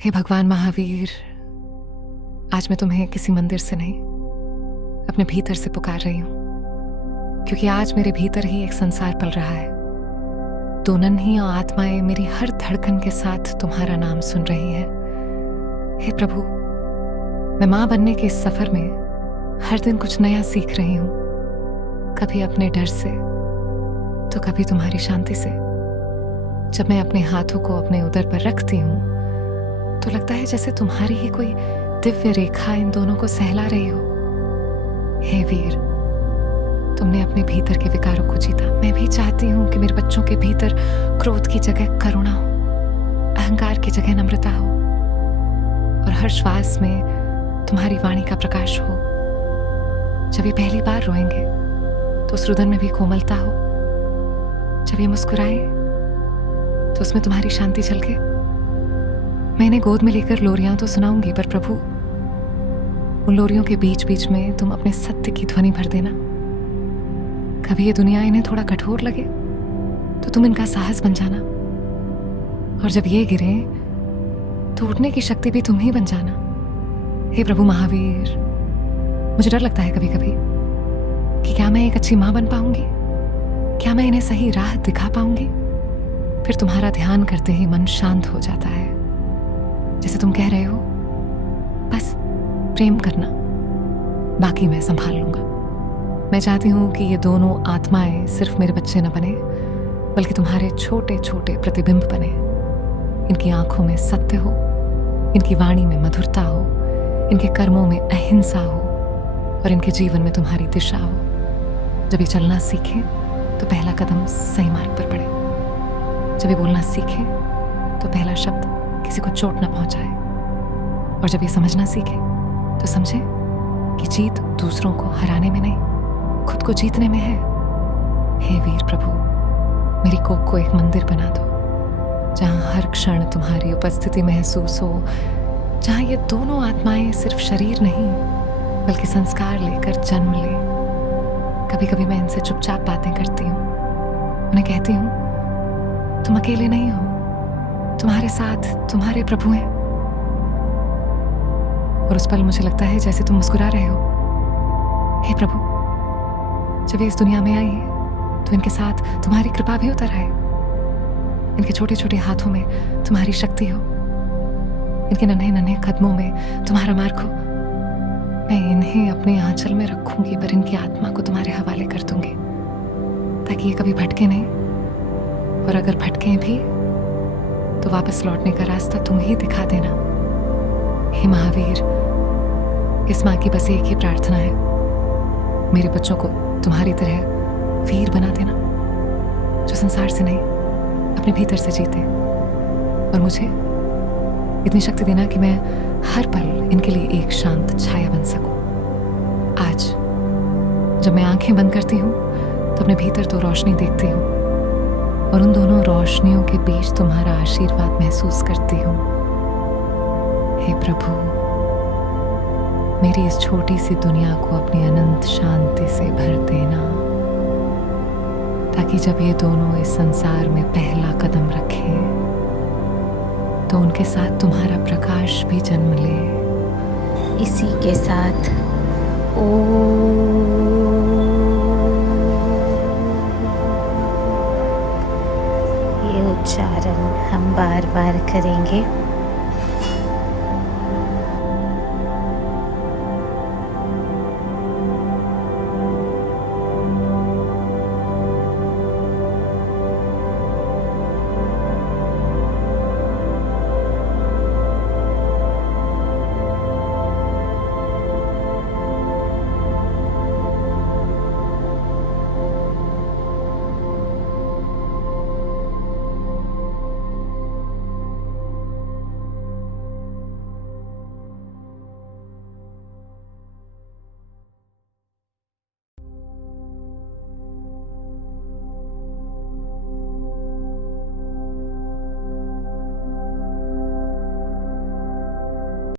हे भगवान महावीर, आज मैं तुम्हें किसी मंदिर से नहीं, अपने भीतर से पुकार रही हूं, क्योंकि आज मेरे भीतर ही एक संसार पल रहा है। दो नन्ही आत्माएं मेरी हर धड़कन के साथ तुम्हारा नाम सुन रही हैं। हे प्रभु, मैं मां बनने के इस सफर में हर दिन कुछ नया सीख रही हूं, कभी अपने डर से तो कभी तुम्हारी शांति से। जब मैं अपने हाथों को अपने उदर पर रखती हूं तो लगता है जैसे तुम्हारी ही कोई दिव्य रेखा इन दोनों को सहला रही हो। हे वीर, तुमने अपने भीतर के विकारों को जीता। मैं भी चाहती हूं कि मेरे बच्चों के भीतर क्रोध की जगह करुणा हो, अहंकार की जगह नम्रता हो, और हर श्वास में तुम्हारी वाणी का प्रकाश हो। जब ये पहली बार रोएंगे तो उस रुदन में भी कोमलता हो। जब ये मुस्कुराए तो उसमें तुम्हारी शांति झलके। मैं इन्हें गोद में लेकर लोरियां तो सुनाऊंगी, पर प्रभु, उन लोरियों के बीच बीच में तुम अपने सत्य की ध्वनि भर देना। कभी ये दुनिया इन्हें थोड़ा कठोर लगे तो तुम इनका साहस बन जाना, और जब ये गिरे तो उठने की शक्ति भी तुम ही बन जाना। हे प्रभु महावीर, मुझे डर लगता है कभी कभी कि क्या मैं एक अच्छी मां बन पाऊंगी, क्या मैं इन्हें सही राह दिखा पाऊंगी। फिर तुम्हारा ध्यान करते ही मन शांत हो जाता है। जैसे तुम कह रहे हो, बस प्रेम करना, बाकी मैं संभाल लूंगा। मैं चाहती हूं कि ये दोनों आत्माएं सिर्फ मेरे बच्चे न बने, बल्कि तुम्हारे छोटे छोटे प्रतिबिंब बने। इनकी आंखों में सत्य हो, इनकी वाणी में मधुरता हो, इनके कर्मों में अहिंसा हो, और इनके जीवन में तुम्हारी दिशा हो। जब ये चलना सीखे तो पहला कदम सही मार्ग पर पड़े। जब ये बोलना सीखे तो पहला शब्द किसी को चोट न पहुंचाए, और जब ये समझना सीखे तो समझे कि जीत दूसरों को हराने में नहीं, खुद को जीतने में है। हे वीर प्रभु, मेरी कोख को एक मंदिर बना दो, जहां हर क्षण तुम्हारी उपस्थिति महसूस हो, जहां ये दोनों आत्माएं सिर्फ शरीर नहीं बल्कि संस्कार लेकर जन्म ले। कभी कभी मैं इनसे चुपचाप बातें करती हूँ, उन्हें कहती हूँ, तुम अकेले नहीं हो, तुम्हारे साथ तुम्हारे प्रभु हैं। और उस पल मुझे लगता है जैसे तुम मुस्कुरा रहे हो। हे प्रभु, जब ये इस दुनिया में आई है तो इनके साथ तुम्हारी कृपा भी उतर आए। इनके छोटे छोटे हाथों में तुम्हारी शक्ति हो, इनके नन्हे नन्हे कदमों में तुम्हारा मार्ग हो। मैं इन्हें अपने आंचल में रखूंगी, पर इनकी आत्मा को तुम्हारे हवाले कर दूंगी, ताकि ये कभी भटके नहीं, और अगर भटके भी तो वापस लौटने का रास्ता तुम ही दिखा देना। हे महावीर, इस मां की बस एक ही प्रार्थना है, मेरे बच्चों को तुम्हारी तरह वीर बना देना, जो संसार से नहीं अपने भीतर से जीते, और मुझे इतनी शक्ति देना कि मैं हर पल इनके लिए एक शांत छाया बन सकूं। आज जब मैं आंखें बंद करती हूं तो अपने भीतर तो रोशनी देखती हूं, और उन दोनों रोशनियों के बीच तुम्हारा आशीर्वाद महसूस करती हूं। हे प्रभु, मेरी इस छोटी सी दुनिया को अपनी अनंत शांति से भर देना, ताकि जब ये दोनों इस संसार में पहला कदम रखें तो उनके साथ तुम्हारा प्रकाश भी जन्म ले। इसी के साथ ये उच्चारण हम बार बार करेंगे।